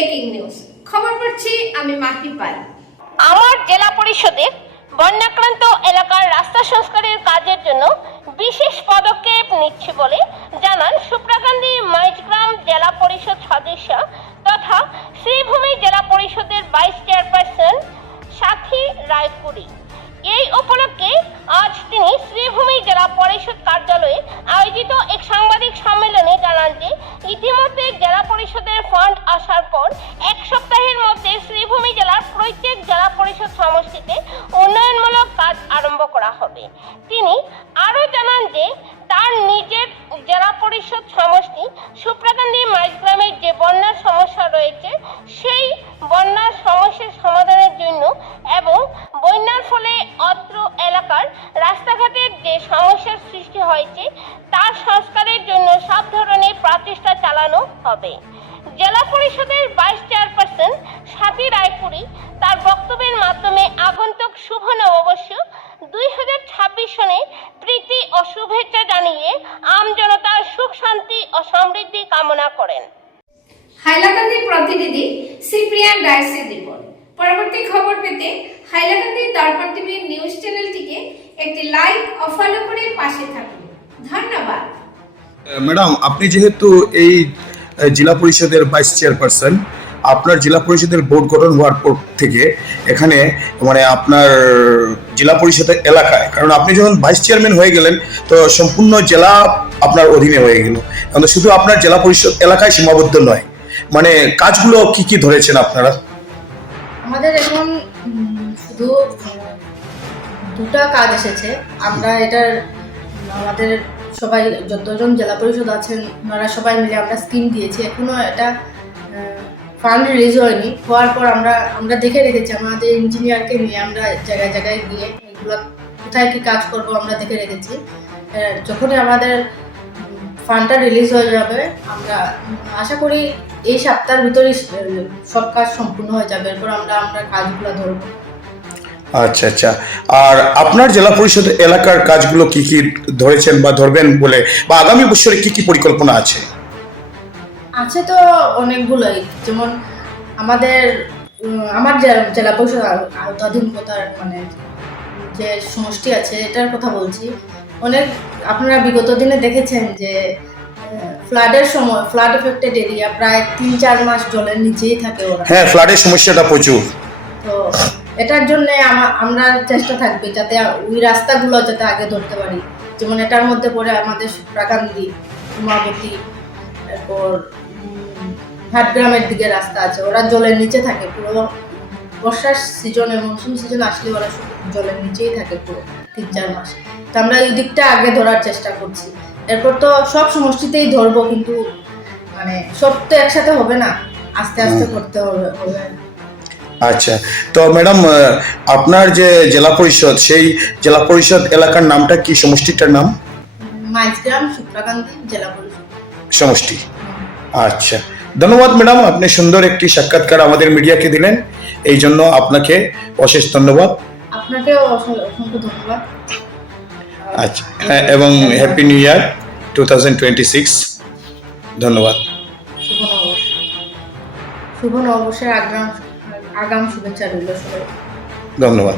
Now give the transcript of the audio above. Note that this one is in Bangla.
ব্রেকিং নিউজ খবর পড়ছি আমি মাহি পাল। আমার জেলা পরিষদের বন্যাক্রান্ত এলাকার রাস্তা সংস্কারের কাজের জন্য বিশেষ পদক্ষেপ নিচ্ছে বলে জানান সুপ্রাকান্দি মাইজগ্রাম জেলা পরিষদ সদস্য তথা শ্রীভূমি জেলা পরিষদের ভাইস চেয়ারপারসন সাথী রায়কুড়ি এই উপলক্ষে আজ তিনি শ্রীভূমি পরিষদ কার্যালয়ে আয়োজিত এক সাংবাদিক সম্মেলনে জানান যে, ইতিমধ্যে জেলা পরিষদের ফান্ড আসার পর এক সপ্তাহের মধ্যে শ্রীভূমি জেলার প্রত্যেক জেলা পরিষদ সমষ্টিতে উন্নয়নমূলক কাজ আরম্ভ করা হবে। তিনি আরও জানান যে, তার নিজের জেলা পরিষদ সমষ্টি সুপ্রাকান্দি মাইজগ্রামের যে বন্যার সমস্যা রয়েছে যে সমস্যার সৃষ্টি হয়েছে, তার সংস্কারের জন্য সব ধরনের প্রচেষ্টা চালানো হবে। জেলা পরিষদের ভাইস চেয়ারপারসন সাথী রায়পুরি তার বক্তব্যের মাধ্যমে আগন্তুক শুভ নববর্ষ দুই হাজার ছাব্বিশ সনে প্রীতি ও শুভেচ্ছা জানিয়ে আমজনতার সুখ, শান্তি ও সমৃদ্ধি কামনা করেন। হাইলাকান্দি প্রতিনিধি সিপ্রিয়ান ডাইসের রিপোর্ট পরবর্তী খবর পেতে হাইলাকান্দি দর্পণ টিভি নিউজ চ্যানেলটিকে একটি লাইক ও ফলো করে পাশে থাকুন। ধন্যবাদ। ম্যাডাম, আপনি যেহেতু এই জেলা পরিষদের ভাইস চেয়ারপারসন আপনার জেলা পরিষদের বোর্ড গঠন হওয়ার পর থেকে এখানে মানে আপনার জেলা পরিষদের এলাকায়, কারণ আপনি যখন ভাইস চেয়ারম্যান হয়ে গেলেন, তো সম্পূর্ণ জেলা আপনার অধীনে হয়ে গেল। শুধু আপনার জেলা পরিষদ এলাকায় সীমাবদ্ধ নয় মানে কাজগুলো কি কি ধরেছেন আপনারা? আমাদের এখন, শুধু, দুটা কাজ এসেছে। আমরা এটার, আমাদের সবাই, যতজন জেলা পরিষদ আছেন, ওনারা সবাই মিলে আমরা স্কিম দিয়েছি। এখনও এটা ফান্ড রিলিজ হয়নি। হওয়ার পর আমরা আমরা দেখে রেখেছি, আমাদের ইঞ্জিনিয়ারকে নিয়ে আমরা জায়গায় জায়গায় গিয়ে এগুলো কোথায় কি কাজ করব আমরা দেখে রেখেছি। যখনই আমাদের ফান্ডটা রিলিজ হয়ে যাবে আমরা আশা করি এই সপ্তাহের ভিতরেই সব কাজ সম্পূর্ণ হয়ে যাবে। এরপর আমরা আমরা কাজগুলো ধরবো। আচ্ছা আচ্ছা। আর আপনার জেলা পরিষদ এলাকার কাজগুলো কি কি ধরেছেন বা ধরবেন বলে বা আগামী বছরে কি কি পরিকল্পনা আছে? আছে তো অনেকগুলোই। যেমন আমাদের আমার জেলা পরিষদ আওতাধীনতার মানে যে সমষ্টি আছে এটার কথা বলছি। অনেক আপনারা বিগত দিনে দেখেছেন যে ফ্লাডের সময় ফ্লাড এফেক্টেড এরিয়া প্রায় তিন চার মাস জলের নিচেই থাকে ওরা। হ্যাঁ ফ্লাডের সমস্যাটা প্রচুর। তো এটার জন্য আমরা চেষ্টা থাকবে যাতে ওই রাস্তাগুলো যাতে আগে ধরতে পারি। যেমন এটার মধ্যে পড়ে আমাদের সুপ্রাকান্দি উমাবতী তারপর হাটগ্রামের দিকে রাস্তা আছে। ওরা জলের নিচে থাকে পুরো বর্ষার সিজনে মৌসুম সিজন আসলে ওরা জলের নিচেই থাকে পুরো। তিন চার মাস। তো আমরা এই দিকটা আগে ধরার চেষ্টা করছি। এরপর তো সব সমষ্টিতেই ধরবো কিন্তু মানে সব তো একসাথে হবে না। আস্তে আস্তে করতে হবে হবে আচ্ছা। তো ম্যাডাম আপনার যে জেলা পরিষদ সেই জেলা পরিষদ এলাকার নামটা কি? সমষ্টিটার নাম? মাইজগ্রাম সুপ্রাকান্তি জেলা পরিষদ। সমষ্টি। আচ্ছা। ধন্যবাদ ম্যাডাম আপনি সুন্দর একটি সাক্ষাৎকার আমাদের মিডিয়াকে দিলেন। এই জন্য আপনাকে অশেষ ধন্যবাদ। আপনাকেও অসংখ্য ধন্যবাদ। আচ্ছা হ্যাঁ এবং happy new year two thousand twenty six ধন্যবাদ। শুভ নববর্ষ। শুভ নববর্ষের আগাম আগাম শুভেচ্ছা রইল সবাই ধন্যবাদ।